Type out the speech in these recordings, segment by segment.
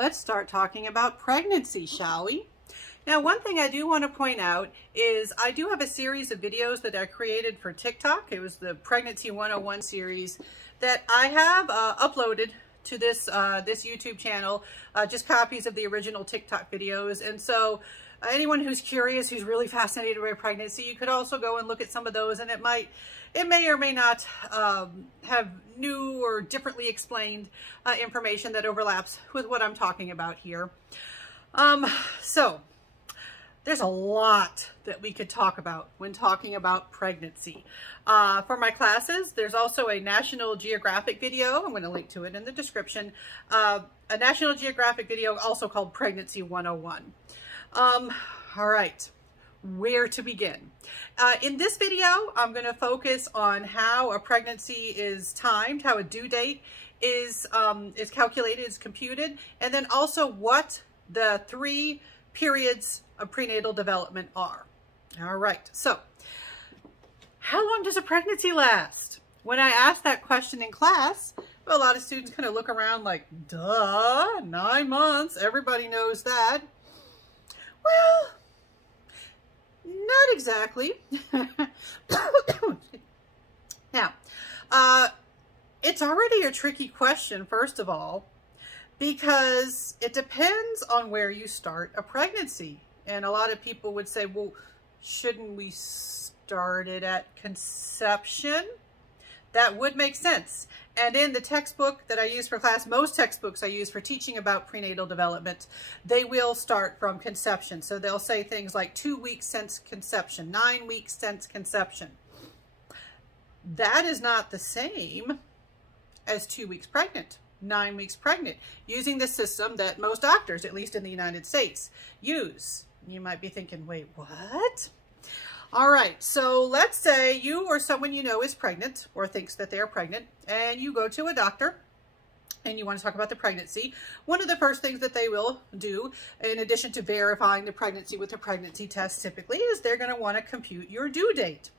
let's start talking about pregnancy, shall we? Now, one thing I do want to point out is I do have a series of videos that I created for TikTok. It was the Pregnancy 101 series that I have uploaded to this YouTube channel, just copies of the original TikTok videos. And so anyone who's curious, who's really fascinated by pregnancy, you could also go and look at some of those, and it may or may not have new or differently explained information that overlaps with what I'm talking about here. So there's a lot that we could talk about when talking about pregnancy. For my classes, there's also a National Geographic video. I'm going to link to it in the description. A National Geographic video also called Pregnancy 101. All right, where to begin? In this video, I'm going to focus on how a pregnancy is timed, how a due date is calculated, is computed, and then also what the 3 periods of prenatal development are. All right, so how long does a pregnancy last? When I asked that question in class, a lot of students kind of look around like, duh, 9 months, everybody knows that. Well, not exactly. Now, it's already a tricky question, first of all, because it depends on where you start a pregnancy. And a lot of people would say, well, shouldn't we start it at conception? That would make sense. And in the textbook that I use for class, most textbooks I use for teaching about prenatal development, they will start from conception. So they'll say things like 2 weeks since conception, 9 weeks since conception. That is not the same as 2 weeks pregnant, 9 weeks pregnant, using the system that most doctors, at least in the United States, use. You might be thinking, wait, what? All right, so let's say you or someone you know is pregnant or thinks that they're pregnant, and you go to a doctor and you want to talk about the pregnancy. One of the first things that they will do, in addition to verifying the pregnancy with a pregnancy test typically, is they're going to want to compute your due date,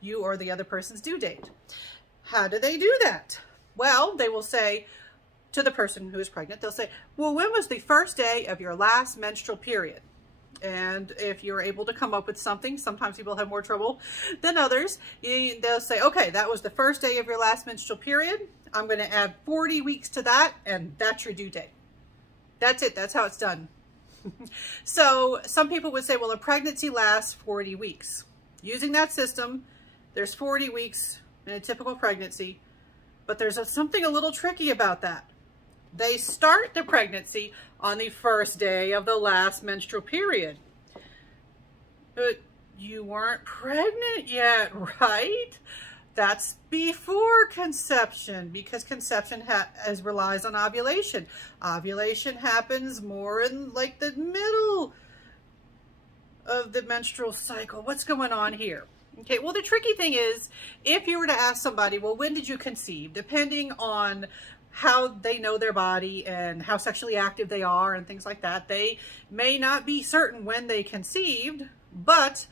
you or the other person's due date. How do they do that? Well, they will say to the person who is pregnant, they'll say, well, when was the first day of your last menstrual period? And if you're able to come up with something, sometimes people have more trouble than others, they'll say, okay, that was the first day of your last menstrual period. I'm going to add 40 weeks to that, and that's your due date. That's it. That's how it's done. So some people would say, well, a pregnancy lasts 40 weeks. Using that system, there's 40 weeks in a typical pregnancy, but there's something a little tricky about that. They start the pregnancy on the first day of the last menstrual period. But you weren't pregnant yet, right? That's before conception, because conception relies on ovulation. Ovulation happens more in like the middle of the menstrual cycle. What's going on here? Okay, well, the tricky thing is, if you were to ask somebody, well, when did you conceive? Depending on how they know their body and how sexually active they are and things like that, they may not be certain when they conceived, but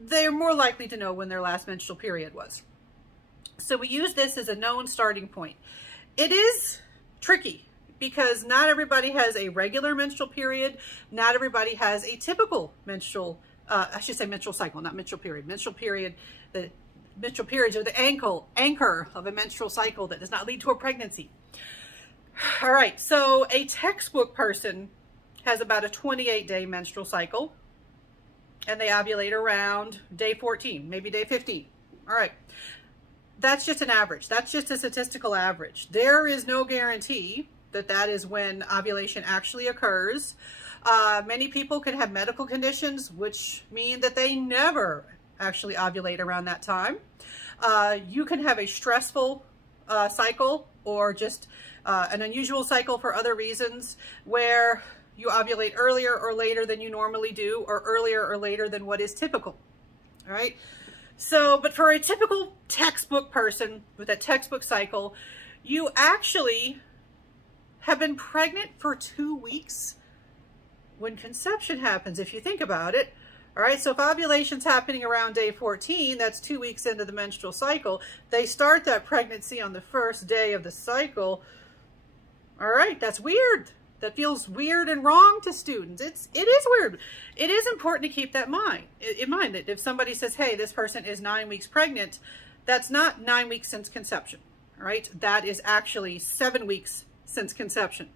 they're more likely to know when their last menstrual period was. So we use this as a known starting point. It is tricky because not everybody has a regular menstrual period. Not everybody has a typical menstrual, I should say menstrual cycle, not menstrual period. Menstrual period, the menstrual periods are the anchor of a menstrual cycle that does not lead to a pregnancy. All right, so a textbook person has about a 28-day menstrual cycle, and they ovulate around day 14, maybe day 15. All right, that's just an average. That's just a statistical average. There is no guarantee that that is when ovulation actually occurs. Many people can have medical conditions, which mean that they never actually ovulate around that time. You can have a stressful cycle or just an unusual cycle for other reasons where you ovulate earlier or later than you normally do, or earlier or later than what is typical. All right. So, but for a typical textbook person with a textbook cycle, you actually have been pregnant for 2 weeks when conception happens, if you think about it. All right, so if ovulation's happening around day 14, that's 2 weeks into the menstrual cycle. They start that pregnancy on the first day of the cycle. All right, that's weird. that feels weird and wrong to students. It is weird. It is important to keep that in mind that if somebody says, hey, this person is 9 weeks pregnant, that's not 9 weeks since conception, right? That is actually 7 weeks since conception.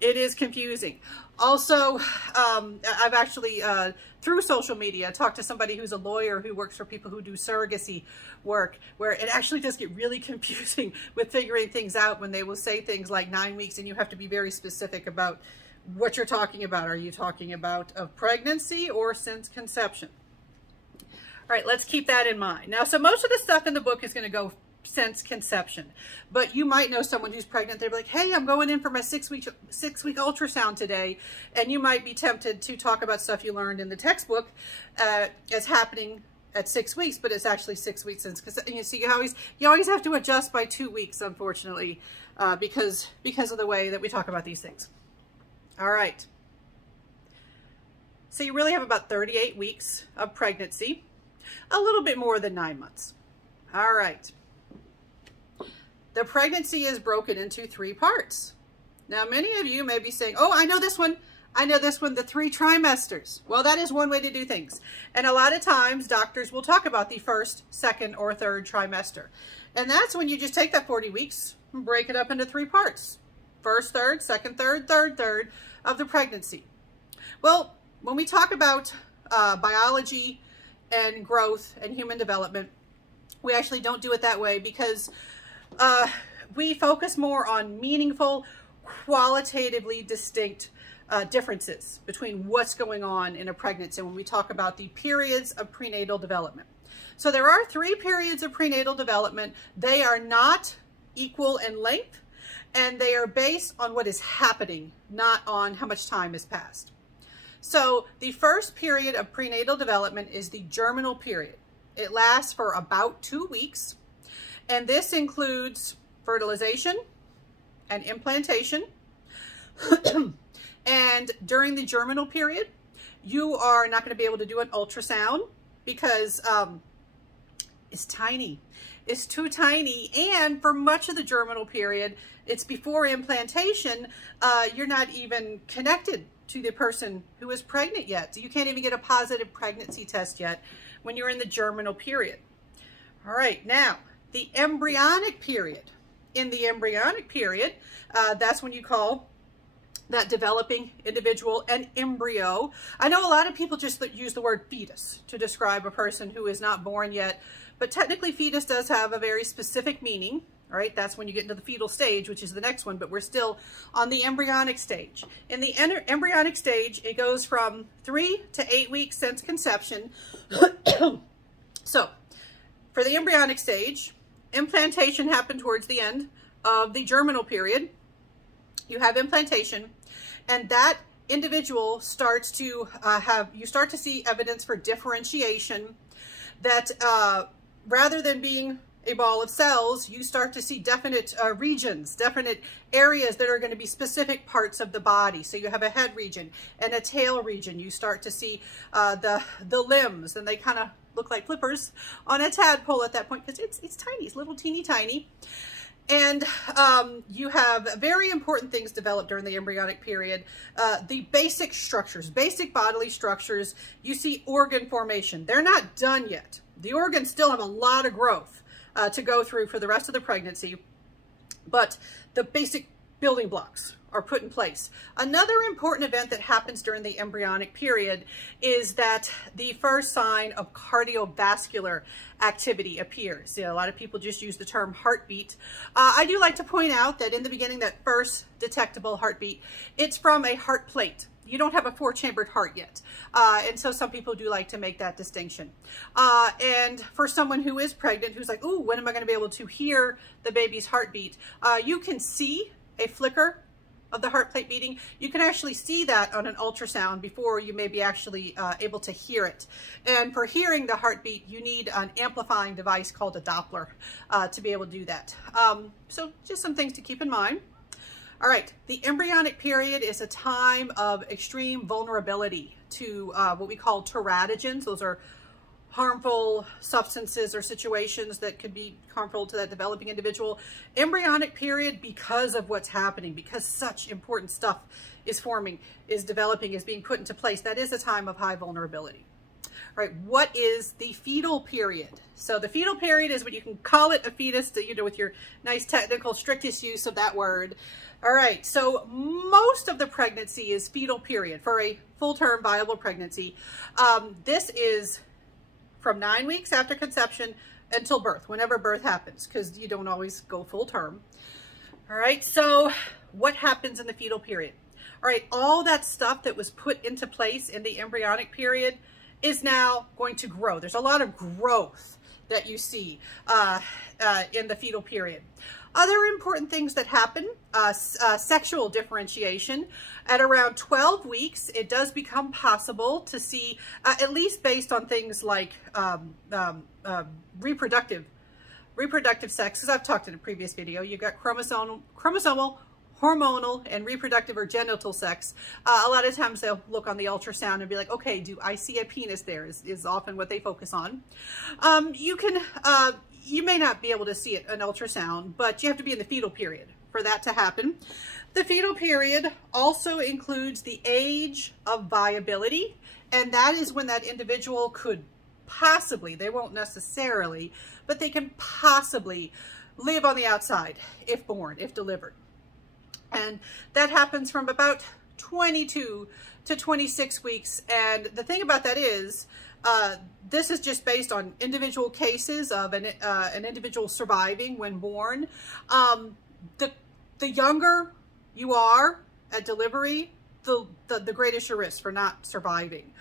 It is confusing. Also, I've actually, through social media, talked to somebody who's a lawyer who works for people who do surrogacy work, where it actually does get really confusing with figuring things out when they will say things like 9 weeks, and you have to be very specific about what you're talking about. Are you talking about of pregnancy or since conception? All right, let's keep that in mind. Now, so most of the stuff in the book is going to go since conception, but you might know someone who's pregnant. They're like, hey, I'm going in for my 6 week ultrasound today, and you might be tempted to talk about stuff you learned in the textbook as happening at 6 weeks, but it's actually 6 weeks since. Because you see, you always have to adjust by 2 weeks, unfortunately, because of the way that we talk about these things. All right, so you really have about 38 weeks of pregnancy, a little bit more than 9 months. All right. The pregnancy is broken into 3 parts. Now, many of you may be saying, oh, I know this one. I know this one, the 3 trimesters. Well, that is one way to do things. And a lot of times doctors will talk about the 1st, 2nd, or 3rd trimester. And that's when you just take that 40 weeks and break it up into 3 parts. 1st, 3rd, 2nd, 3rd, 3rd, 3rd of the pregnancy. Well, when we talk about biology and growth and human development, we actually don't do it that way because we focus more on meaningful, qualitatively distinct differences between what's going on in a pregnancy when we talk about the periods of prenatal development. So there are 3 periods of prenatal development. They are not equal in length, and they are based on what is happening, not on how much time has passed. So the first period of prenatal development is the germinal period. It lasts for about 2 weeks. And this includes fertilization and implantation. And during the germinal period, you are not going to be able to do an ultrasound because it's tiny. It's too tiny. And for much of the germinal period, it's before implantation, you're not even connected to the person who is pregnant yet. So you can't even get a positive pregnancy test yet when you're in the germinal period. All right, now, the embryonic period. In the embryonic period, that's when you call that developing individual an embryo. I know a lot of people just use the word fetus to describe a person who is not born yet, but technically fetus does have a very specific meaning. All right, that's when you get into the fetal stage, which is the next one, but we're still on the embryonic stage. In the embryonic stage, it goes from 3 to 8 weeks since conception. So, for the embryonic stage, implantation happened towards the end of the germinal period. You have implantation, and that individual starts to you start to see evidence for differentiation, that rather than being a ball of cells, you start to see definite regions, definite areas that are going to be specific parts of the body. So you have a head region and a tail region. You start to see the limbs, and they kind of look like flippers on a tadpole at that point because it's tiny, it's little teeny tiny. And you have very important things developed during the embryonic period. The basic structures, basic bodily structures. You see organ formation. They're not done yet. The organs still have a lot of growth to go through for the rest of the pregnancy, but the basic building blocks are put in place. Another important event that happens during the embryonic period is that the first sign of cardiovascular activity appears. You know, a lot of people just use the term heartbeat. I do like to point out that in the beginning, that first detectable heartbeat, it's from a heart plate. You don't have a 4-chambered heart yet. And so some people do like to make that distinction. And for someone who is pregnant, who's like, ooh, when am I going to be able to hear the baby's heartbeat? You can see a flicker of the heart plate beating. You can actually see that on an ultrasound before you may be actually able to hear it. And for hearing the heartbeat, you need an amplifying device called a Doppler to be able to do that. So just some things to keep in mind. All right, the embryonic period is a time of extreme vulnerability to what we call teratogens. Those are harmful substances or situations that could be harmful to that developing individual. Embryonic period, because of what's happening, because such important stuff is forming, is developing, is being put into place, that is a time of high vulnerability. All right, what is the fetal period? So the fetal period is when you can call it a fetus, you know, with your nice technical strictest use of that word. All right, so most of the pregnancy is fetal period for a full-term viable pregnancy. This is from 9 weeks after conception until birth, whenever birth happens, because you don't always go full term. All right, so what happens in the fetal period? All right, all that stuff that was put into place in the embryonic period is now going to grow. There's a lot of growth that you see in the fetal period. Other important things that happen, sexual differentiation. At around 12 weeks, it does become possible to see, at least based on things like reproductive sex, because I've talked in a previous video, you've got chromosomal, hormonal, and reproductive or genital sex. A lot of times they'll look on the ultrasound and be like, okay, do I see a penis there, is often what they focus on. You may not be able to see it in ultrasound, but you have to be in the fetal period for that to happen. The fetal period also includes the age of viability, and that is when that individual could possibly, they won't necessarily, but they can possibly live on the outside if born, if delivered. And that happens from about 22 to 26 weeks. And the thing about that is, this is just based on individual cases of an individual surviving when born. The younger you are at delivery, the greatest your risk for not surviving.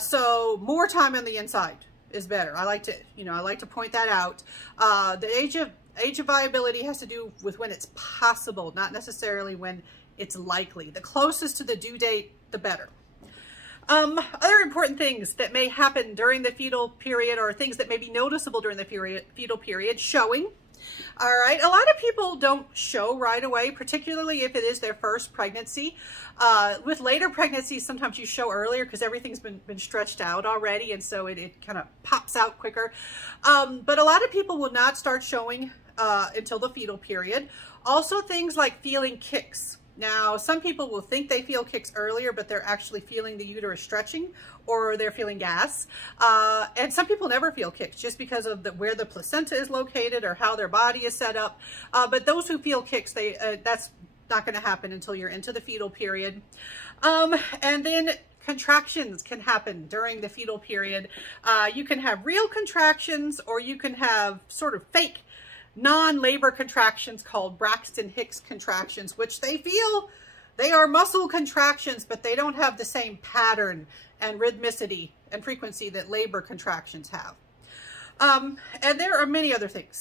So more time on the inside is better. I like to point that out. The age of viability has to do with when it's possible, not necessarily when it's likely. The closest to the due date, the better. Other important things that may happen during the fetal period, or things that may be noticeable during the fetal period, showing. All right, a lot of people don't show right away, particularly if it is their first pregnancy. With later pregnancies, sometimes you show earlier because everything's been stretched out already, and so it kind of pops out quicker. But a lot of people will not start showing until the fetal period. Also, things like feeling kicks. Now, some people will think they feel kicks earlier, but they're actually feeling the uterus stretching, or they're feeling gas. And some people never feel kicks just because of where the placenta is located or how their body is set up. But those who feel kicks, that's not going to happen until you're into the fetal period. And then contractions can happen during the fetal period. You can have real contractions, or you can have sort of fake non-labor contractions called Braxton Hicks contractions, which they are muscle contractions, but they don't have the same pattern and rhythmicity and frequency that labor contractions have. And there are many other things